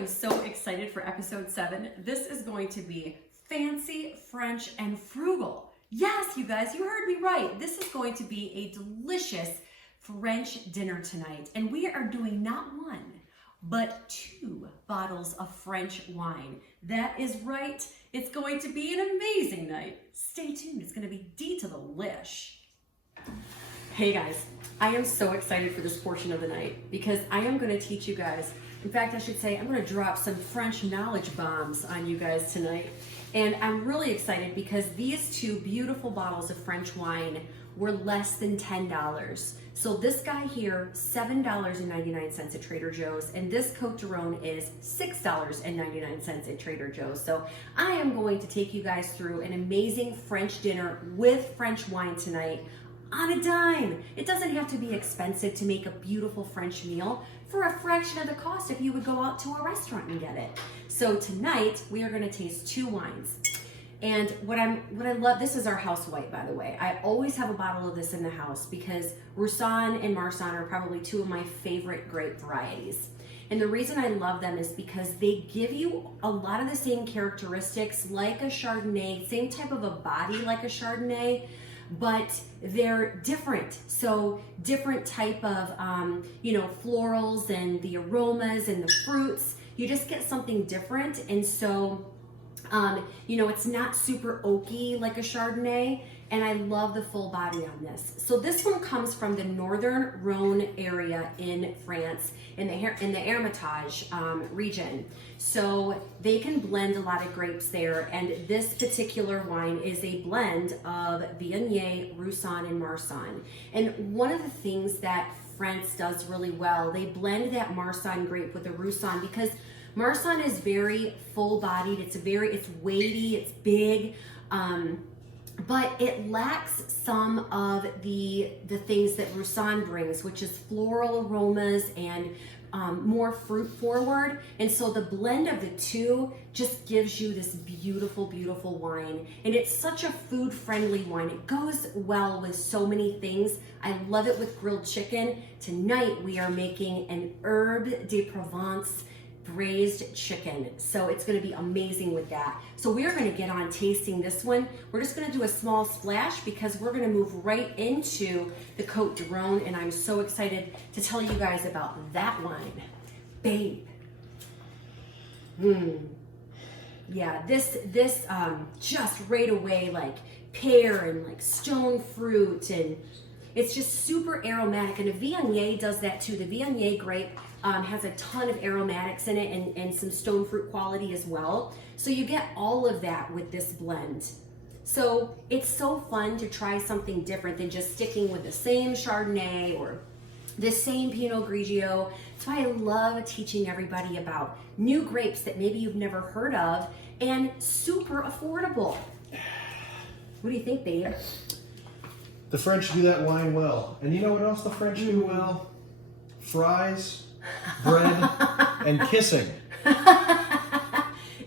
am so excited for episode 7. This is going to be fancy, French, and frugal. Yes, you guys, you heard me right. This is going to be a delicious French dinner tonight. And we are doing not one, but 2 bottles of French wine. That is right. It's going to be an amazing night. Stay tuned. It's going to be D to the lish. Hey guys, I am so excited for this portion of the night because I am going to teach you guys, in fact I should say I'm going to drop some French knowledge bombs on you guys tonight. And I'm really excited because these 2 beautiful bottles of French wine were less than $10. So this guy here, $7.99 at Trader Joe's, and this Côte du Rhône is $6.99 at Trader Joe's. So I am going to take you guys through an amazing French dinner with French wine tonight on a dime. It doesn't have to be expensive to make a beautiful French meal for a fraction of the cost if you would go out to a restaurant and get it. So tonight we are going to taste 2 wines. And what I love, this is our house white, by the way. I always have a bottle of this in the house because Roussanne and Marsanne are probably 2 of my favorite grape varieties. And the reason I love them is because they give you a lot of the same characteristics like a Chardonnay, same type of a body like a Chardonnay, but they're different. So different type of, florals and the aromas and the fruits. You just get something different. And so, it's not super oaky like a Chardonnay. And I love the full body on this. So this one comes from the Northern Rhône area in France, in the Hermitage region. So they can blend a lot of grapes there. And this particular wine is a blend of Viognier, Roussanne, and Marsanne. And one of the things that France does really well, they blend that Marsanne grape with the Roussanne because Marsanne is very full-bodied. It's weighty, it's big. But it lacks some of the things that Roussanne brings, which is floral aromas and more fruit forward. And so the blend of the 2 just gives you this beautiful, beautiful wine. And it's such a food friendly wine. It goes well with so many things. I love it with grilled chicken. Tonight we are making an herbe de Provence braised chicken. So it's going to be amazing with that. So we're going to get on tasting this one. We're just going to do a small splash because we're going to move right into the Côte du Rhône, and I'm so excited to tell you guys about that wine. Babe. Yeah, this just right away like pear and like stone fruit, and it's just super aromatic, and a Viognier does that too. The Viognier grape has a ton of aromatics in it and some stone fruit quality as well. So you get all of that with this blend. So it's so fun to try something different than just sticking with the same Chardonnay or the same Pinot Grigio. That's why I love teaching everybody about new grapes that maybe you've never heard of and super affordable. What do you think, babe? The French do that wine well. And you know what else the French do well? Fries, bread, and kissing.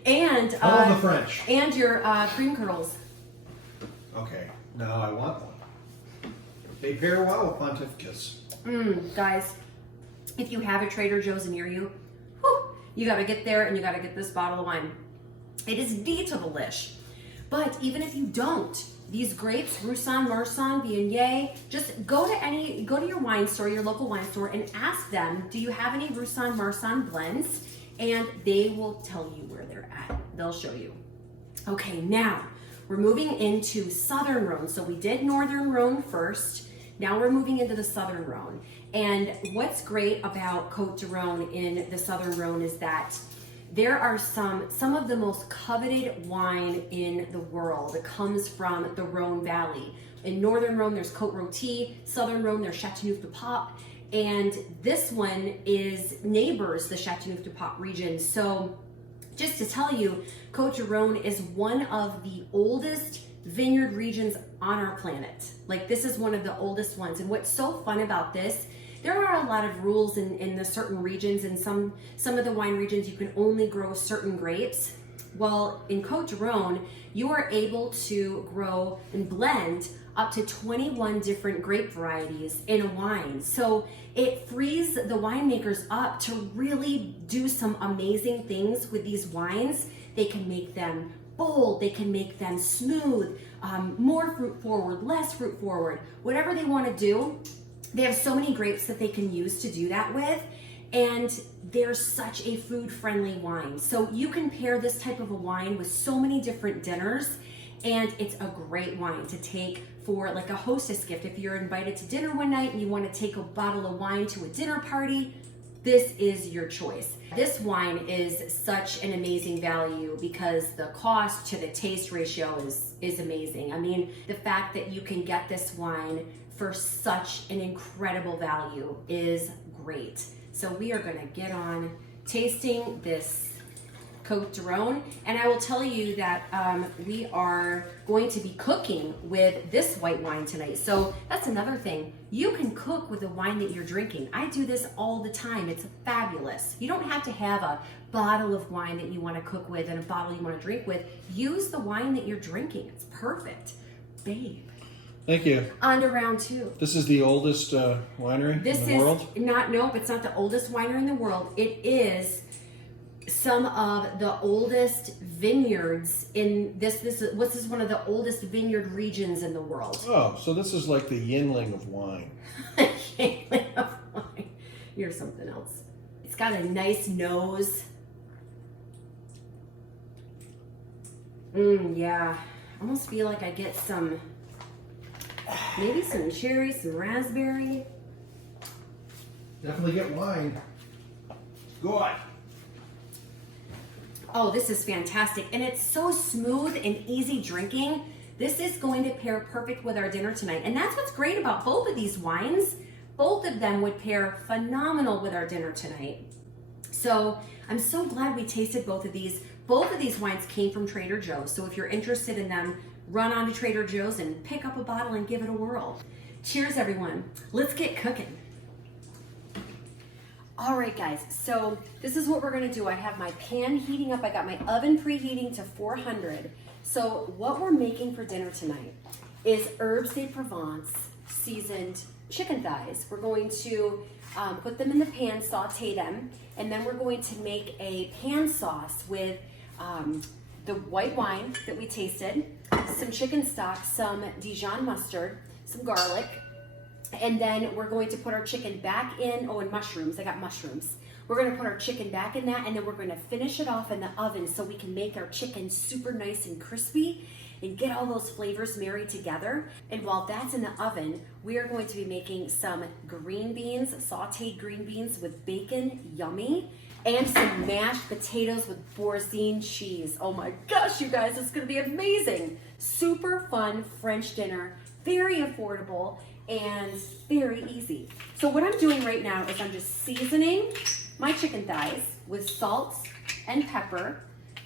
And I love the French. And your cream curls. Okay, now I want one. They pair well with Pontificus. Guys, if you have a Trader Joe's near you, you gotta get there and you gotta get this bottle of wine. It is D to the lish. But even if you don't, these grapes, Roussanne, Marsanne, Viognier, just go to your wine store, your local wine store, and ask them, do you have any Roussanne, Marsanne blends? And they will tell you where they're at. They'll show you. Okay, now we're moving into Southern Rhône. So we did Northern Rhône first. Now we're moving into the Southern Rhône. And what's great about Côte du Rhône in the Southern Rhône is that there are some of the most coveted wine in the world that comes from the Rhône Valley. In Northern Rhône, there's Côte Rôtie. Southern Rhône, there's Châteauneuf-du-Pape. And this one neighbors the Châteauneuf-du-Pape region. So just to tell you, Côte du Rhône is one of the oldest vineyard regions on our planet. Like, this is one of the oldest ones. And what's so fun about this, there are a lot of rules in the certain regions. In some of the wine regions, you can only grow certain grapes. Well, in Côte du Rhône, you are able to grow and blend up to 21 different grape varieties in a wine. So it frees the winemakers up to really do some amazing things with these wines. They can make them bold, they can make them smooth, more fruit forward, less fruit forward, whatever they want to do. They have so many grapes that they can use to do that with, and they're such a food-friendly wine. So you can pair this type of a wine with so many different dinners, and it's a great wine to take for like a hostess gift. If you're invited to dinner one night and you want to take a bottle of wine to a dinner party, this is your choice. This wine is such an amazing value because the cost to the taste ratio is amazing. I mean, the fact that you can get this wine for such an incredible value is great. So we are gonna get on tasting this Côte d'Rône, and I will tell you that we are going to be cooking with this white wine tonight. So that's another thing. You can cook with the wine that you're drinking. I do this all the time. It's fabulous. You don't have to have a bottle of wine that you want to cook with and a bottle you want to drink with. Use the wine that you're drinking. It's perfect. Babe. Thank you. On to round two. This is the oldest winery in the world? Nope, it's not the oldest winery in the world. It is some of the oldest vineyards in this is one of the oldest vineyard regions in the world. Oh, so this is like the Yinling of wine. Yinling of wine. You're something else. It's got a nice nose. Yeah. I almost feel like I get maybe some cherry, some raspberry. Definitely get wine. Go on. Oh, this is fantastic. And it's so smooth and easy drinking. This is going to pair perfect with our dinner tonight. And that's what's great about both of these wines. Both of them would pair phenomenal with our dinner tonight. So I'm so glad we tasted both of these. Both of these wines came from Trader Joe's. So if you're interested in them, run on to Trader Joe's and pick up a bottle and give it a whirl. Cheers, everyone. Let's get cooking. All right, guys, so this is what we're gonna do. I have my pan heating up. I got my oven preheating to 400. So what we're making for dinner tonight is herbes de Provence seasoned chicken thighs. We're going to put them in the pan, saute them, and then we're going to make a pan sauce with the white wine that we tasted, some chicken stock, some Dijon mustard, some garlic, and then we're going to put our chicken back in, and mushrooms. I got mushrooms. We're gonna put our chicken back in that, and then we're gonna finish it off in the oven so we can make our chicken super nice and crispy and get all those flavors married together. And while that's in the oven, we are going to be making some green beans, sauteed green beans with bacon, yummy, and some mashed potatoes with Boursin cheese. Oh my gosh, you guys, it's gonna be amazing. Super fun French dinner, very affordable, and very easy. So what I'm doing right now is I'm just seasoning my chicken thighs with salt and pepper,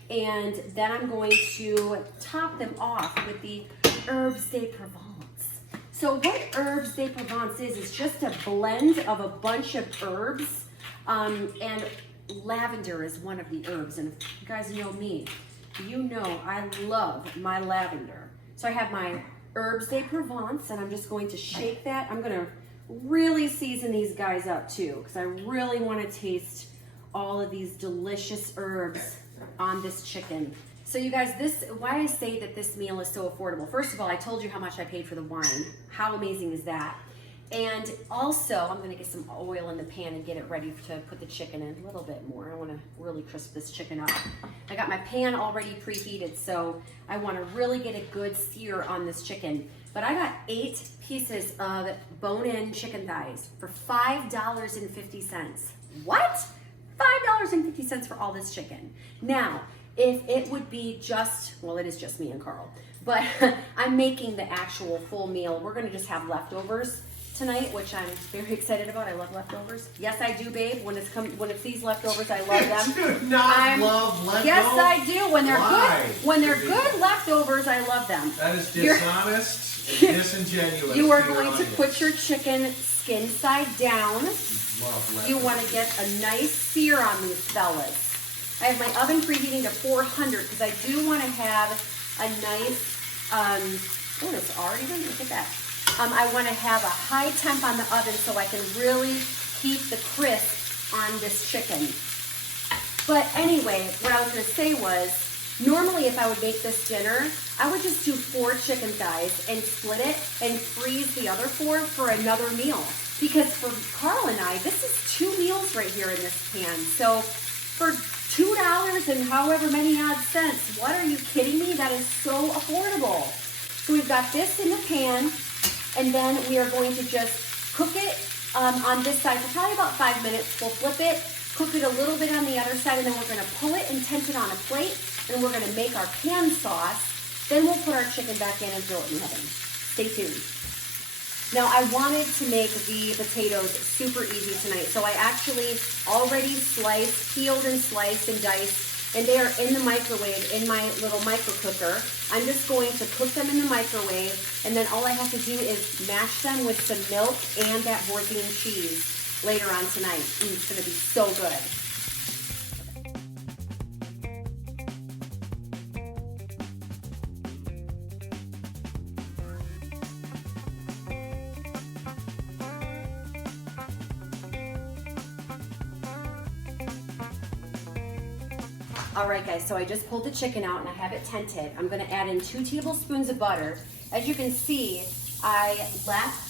and then I'm going to top them off with the herbes de Provence. So what herbes de Provence is just a blend of a bunch of herbs, and lavender is one of the herbs. And if you guys know me, you know I love my lavender. So I have my herbes de Provence, and I'm just going to shake that. I'm gonna really season these guys up too, because I really want to taste all of these delicious herbs on this chicken. So you guys, why I say that this meal is so affordable. First of all, I told you how much I paid for the wine. How amazing is that? And also, I'm gonna get some oil in the pan and get it ready to put the chicken in a little bit more. I wanna really crisp this chicken up. I got my pan already preheated, so I wanna really get a good sear on this chicken. But I got 8 pieces of bone-in chicken thighs for $5.50. What? $5.50 for all this chicken. Now, if it would be just, well, it is just me and Carl, but I'm making the actual full meal. We're gonna just have leftovers tonight, which I'm very excited about. I love leftovers. Yes, I do, babe. When it's these leftovers, I love them. Do not love leftovers? Yes, I do. When they're Why? good, when they're good leftovers, I love them. That is dishonest and disingenuous. You are to your going to audience. put your chicken skin side down. Love You want to get a nice sear on these fellas. I have my oven preheating to 400 because I do want to have a nice Oh, it's already ready. Look at that. I want to have a high temp on the oven so I can really keep the crisp on this chicken. But anyway, what I was going to say was, normally if I would make this dinner, I would just do 4 chicken thighs and split it and freeze the other 4 for another meal. Because for Carl and I, this is 2 meals right here in this pan. So for $2 and however many odd cents, what are you kidding me? That is so affordable. So we've got this in the pan, and then we are going to just cook it on this side for probably about 5 minutes. We'll flip it, cook it a little bit on the other side, and then we're gonna pull it and tent it on a plate, and we're gonna make our pan sauce. Then we'll put our chicken back in and throw it in the oven. Stay tuned. Now I wanted to make the potatoes super easy tonight, so I actually already peeled and sliced and diced, and they are in the microwave in my little micro cooker. I'm just going to cook them in the microwave, and then all I have to do is mash them with some milk and that Bourguignon cheese later on tonight. It's gonna be so good. All right, guys, so I just pulled the chicken out and I have it tented. I'm gonna add in 2 tablespoons of butter. As you can see, I left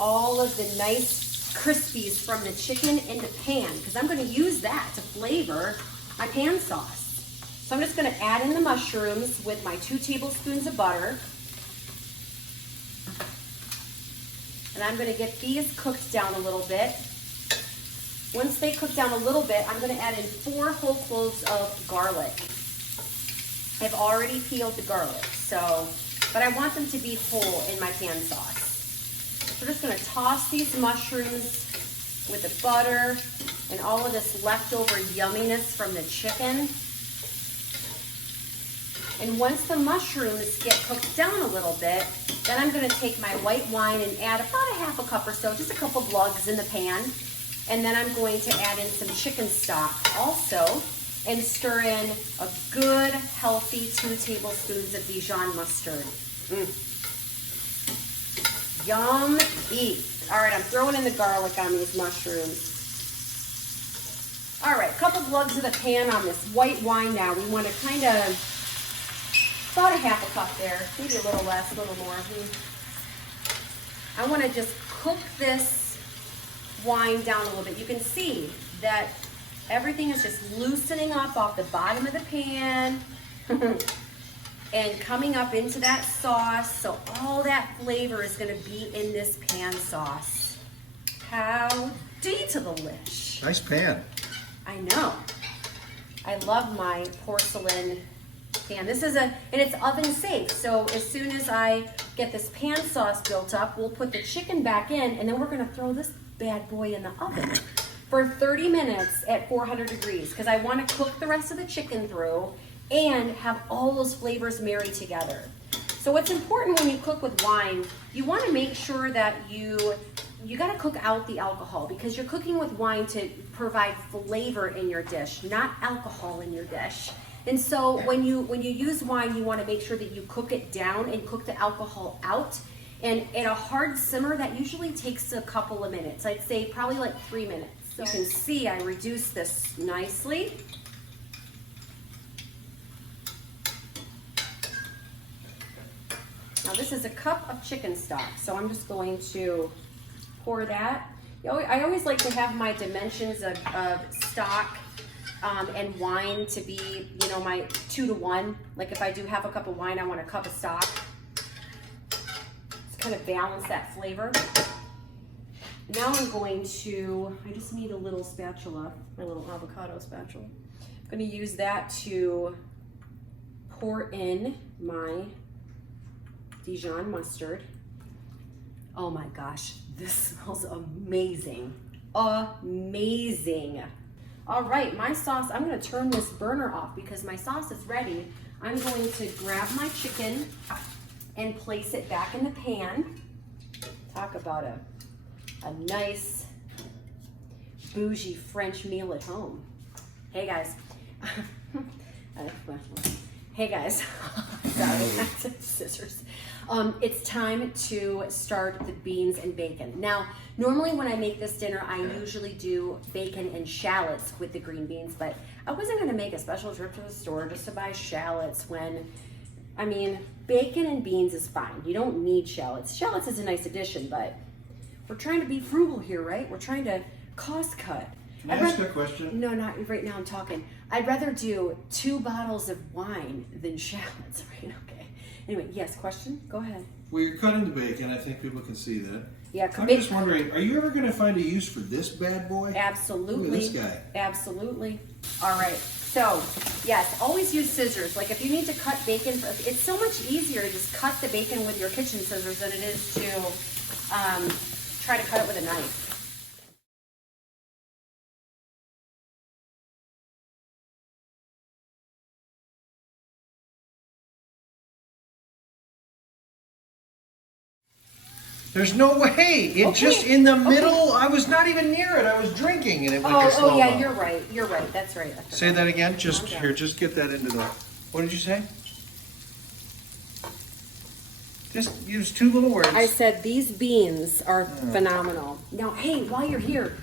all of the nice crispies from the chicken in the pan because I'm gonna use that to flavor my pan sauce. So I'm just gonna add in the mushrooms with my 2 tablespoons of butter. And I'm gonna get these cooked down a little bit. Once they cook down a little bit, I'm gonna add in 4 whole cloves of garlic. I've already peeled the garlic, but I want them to be whole in my pan sauce. So we're just gonna toss these mushrooms with the butter and all of this leftover yumminess from the chicken. And once the mushrooms get cooked down a little bit, then I'm gonna take my white wine and add about a half a cup or so, just a couple lugs in the pan. And then I'm going to add in some chicken stock also and stir in a good, healthy 2 tablespoons of Dijon mustard. Yummy. All right, I'm throwing in the garlic on these mushrooms. All right, a couple lugs of the pan on this white wine now. We want to kind of, about a half a cup there, maybe a little less, a little more. I want to just cook this wine down a little bit. You can see that everything is just loosening up off the bottom of the pan and coming up into that sauce. So all that flavor is going to be in this pan sauce. How delish. Nice pan. I know. I love my porcelain pan. This is and it's oven safe. So as soon as I get this pan sauce built up, we'll put the chicken back in, and then we're going to throw this bad boy in the oven for 30 minutes at 400 degrees because I want to cook the rest of the chicken through and have all those flavors marry together. So what's important when you cook with wine, you want to make sure that you got to cook out the alcohol because you're cooking with wine to provide flavor in your dish, not alcohol in your dish. And so when you use wine, you want to make sure that you cook it down and cook the alcohol out. And at a hard simmer, that usually takes a couple of minutes. I'd say probably like 3 minutes. So you can see I reduced this nicely. Now this is a cup of chicken stock, so I'm just going to pour that. I always like to have my dimensions of stock and wine to be, my 2 to 1. Like if I do have a cup of wine, I want a cup of stock. Kind of balance that flavor. Now I'm going to, I just need a little spatula, my little avocado spatula. I'm going to use that to pour in my Dijon mustard. Oh my gosh, this smells amazing. Amazing. All right, my sauce, I'm going to turn this burner off because my sauce is ready. I'm going to grab my chicken and place it back in the pan. Talk about a nice bougie French meal at home. Hey guys. Hey guys. sorry, scissors. It's time to start the beans and bacon. Now, normally when I make this dinner, I usually do bacon and shallots with the green beans, but I wasn't gonna make a special trip to the store just to buy shallots when, I mean, bacon and beans is fine. You don't need shallots. Shallots is a nice addition, but we're trying to be frugal here, right? We're trying to cost cut. Can I ask you a question? No, not right now, I'm talking. I'd rather do 2 bottles of wine than shallots, right? Okay. Anyway, yes, question? Go ahead. Well, you're cutting the bacon. I think people can see that. Yeah, I'm just wondering, are you ever going to find a use for this bad boy? Absolutely. Look at this guy. Absolutely. All right. So, yes, always use scissors. Like if you need to cut bacon, it's so much easier to just cut the bacon with your kitchen scissors than it is to try to cut it with a knife. There's no way. It just in the middle. I was not even near it. I was drinking and it went to slow-mo. Oh yeah, you're right. You're right. That's right. Say that again. Just here. Just get that into the. What did you say? Just use 2 little words. I said these beans are phenomenal. Now, hey, while you're here,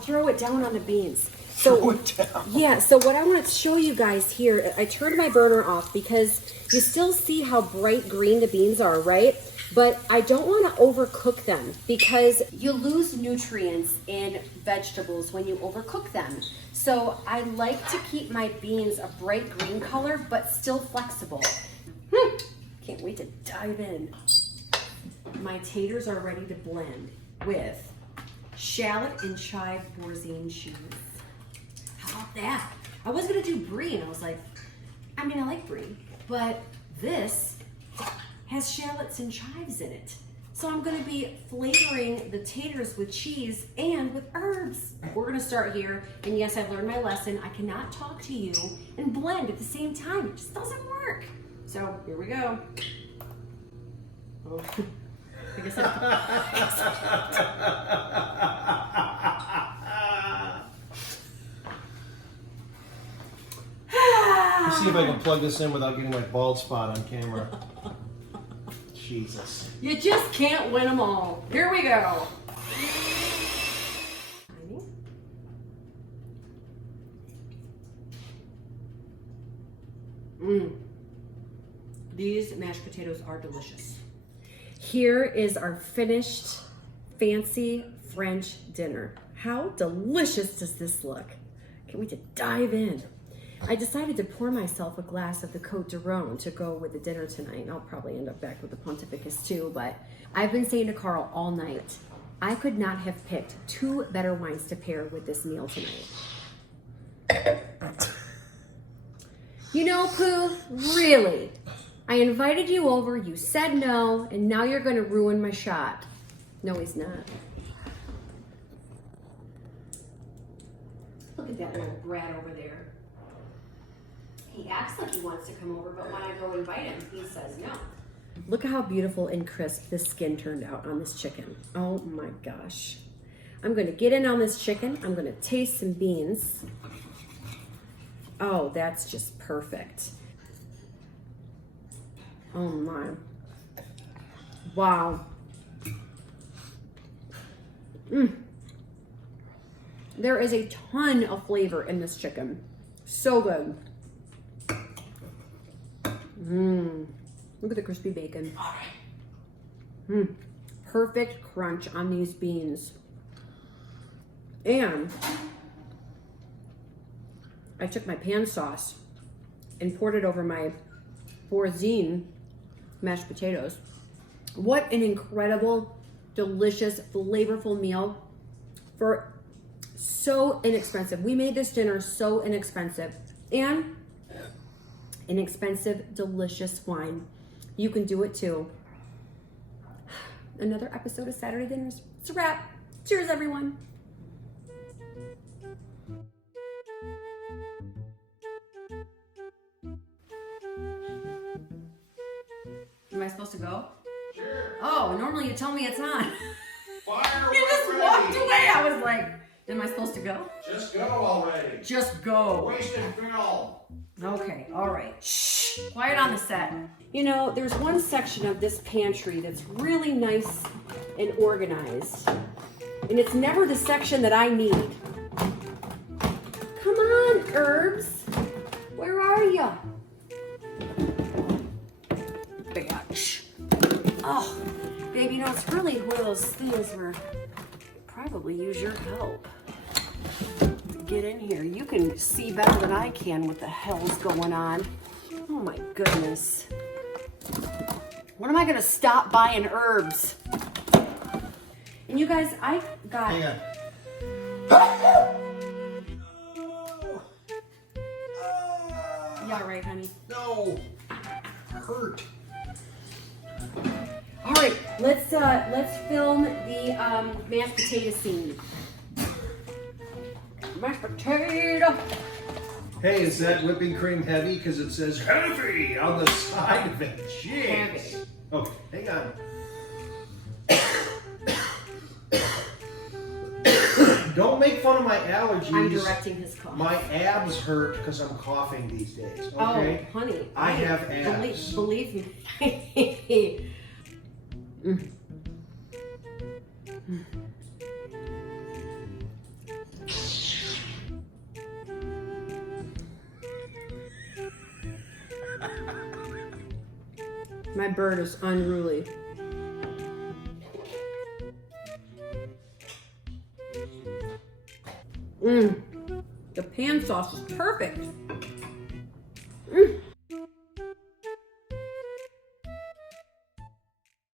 throw it down on the beans. So, throw it down. Yeah. So what I want to show you guys here, I turned my burner off because you still see how bright green the beans are, right? But I don't want to overcook them because you lose nutrients in vegetables when you overcook them. So I like to keep my beans a bright green color, but still flexible. Can't wait to dive in. My taters are ready to blend with shallot and chive boursin cheese. How about that? I was gonna do brie and I was like, I mean, I like brie, but this has shallots and chives in it. So I'm gonna be flavoring the taters with cheese and with herbs. We're gonna start here, and yes, I've learned my lesson. I cannot talk to you and blend at the same time. It just doesn't work. So here we go. Oh, I guess Let's see if I can plug this in without getting my bald spot on camera. Jesus. You just can't win them all. Here we go. These mashed potatoes are delicious. Here is our finished fancy French dinner. How delicious does this look? Can't wait to dive in. I decided to pour myself a glass of the Côte de Rhône to go with the dinner tonight. I'll probably end up back with the Pontificus too, but I've been saying to Carl all night, I could not have picked 2 better wines to pair with this meal tonight. You know, Pooh, really? I invited you over, you said no, and now you're gonna ruin my shot. No, he's not. Look at that little brat over there. He acts like he wants to come over, but when I go invite him, he says no. Look at how beautiful and crisp the skin turned out on this chicken. Oh my gosh. I'm gonna get in on this chicken. I'm gonna taste some beans. Oh, that's just perfect. Oh my. Wow. There is a ton of flavor in this chicken. So good. Look at the crispy bacon. Perfect crunch on these beans. And I took my pan sauce and poured it over my boursin mashed potatoes. What an incredible, delicious, flavorful meal for so inexpensive. We made this dinner so inexpensive. And inexpensive, delicious wine. You can do it too. Another episode of Saturday Dinners. It's a wrap. Cheers, everyone. Am I supposed to go? Sure. Oh, normally you tell me it's on. Fireworks You just ready. walked away. I was like, am I supposed to go? Just go already. Just go. Wasted film. Okay, all right. Shh, quiet on the set. You know, there's one section of this pantry that's really nice and organized. And it's never the section that I need. Come on, herbs. Where are you? Bitch. Oh, baby, you know, it's really one of those things where I probably use your help. Get in here. You can see better than I can what the hell's going on. Oh my goodness. When am I gonna stop buying herbs? And you guys, I got... Hang on. Yeah, right, honey. No. Hurt. All right, let's film the mashed potato scene. Mashed potato. Hey, is that whipping cream heavy? Because it says heavy on the side of it. Jeez. Heavy. Okay, hang on. Don't make fun of my allergies. I'm directing his cough. My abs hurt because I'm coughing these days. Okay? Oh, honey. I have abs. Believe me. My bird is unruly. The pan sauce is perfect.